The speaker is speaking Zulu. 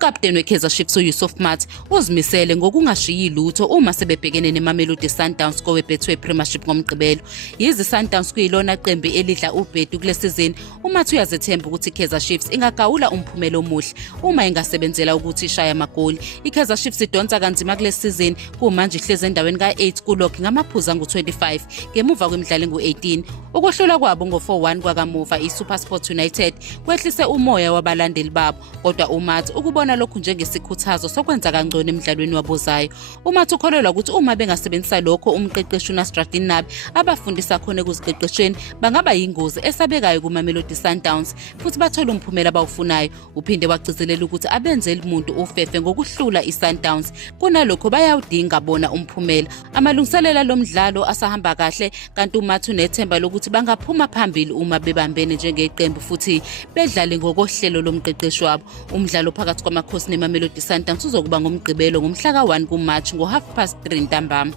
ukapteni we-Kaizer Chiefs uYusuf Maart uzimisele ngokungashiyi lutho uma sebebhekene neMamelodi Sundowns koweBetway Premiership ngomgqibelo. Yize iSundowns kuyilona qembu elidla ubhedu kule sizini, uMaart uyazethemba ukuthi iKaizer Chiefs ingagawula umphumela omuhle uma ingasebenzela ukuthi ishaya amagoli. iKaizer Chiefs idonsa kanzima kule sizini, kumanje ihlezi endaweni ka-8 kulokhu ngamaphuzu angu-25 ngemuva kwemidlalo engu-18. Ukuhlula kwabo ngo-4-1 kwakamuva iSuperSport United kwehlise umoya wabalandeli babo, kodwa uMaart ukubona lokhu njengesikhuthazo sokwenza kangcono emidlalweni wabozayo. uMaart ukholelwa ukuthi uma bengasebenzisa lokho umqeqeshi uNasruddin Nabi abafundisa khona ekuziqeqesheni bangaba yingozi esabekayo kuMamelodi Sundowns futhi bathole umphumela abawufunayo. Uphinde wagcizelela ukuthi abenzeli muntu ufefe ngokuhlula iSundowns, kunalokho bayawudinga bona umphumela. Amalungiselela lomdlalo asahamba kahle, kanti uMaart unethemba lokuthi bangaphuma phambili uma bebambene njengeqembu futhi bedlale ngokohlelo lomqeqeshi wabo. Umdlalo phakathi kwamakhosi neMamelodi Sundowns uzokuba ngomgqibelo ngomhla ka-1 kuMarch ngo-3:30 ntambama.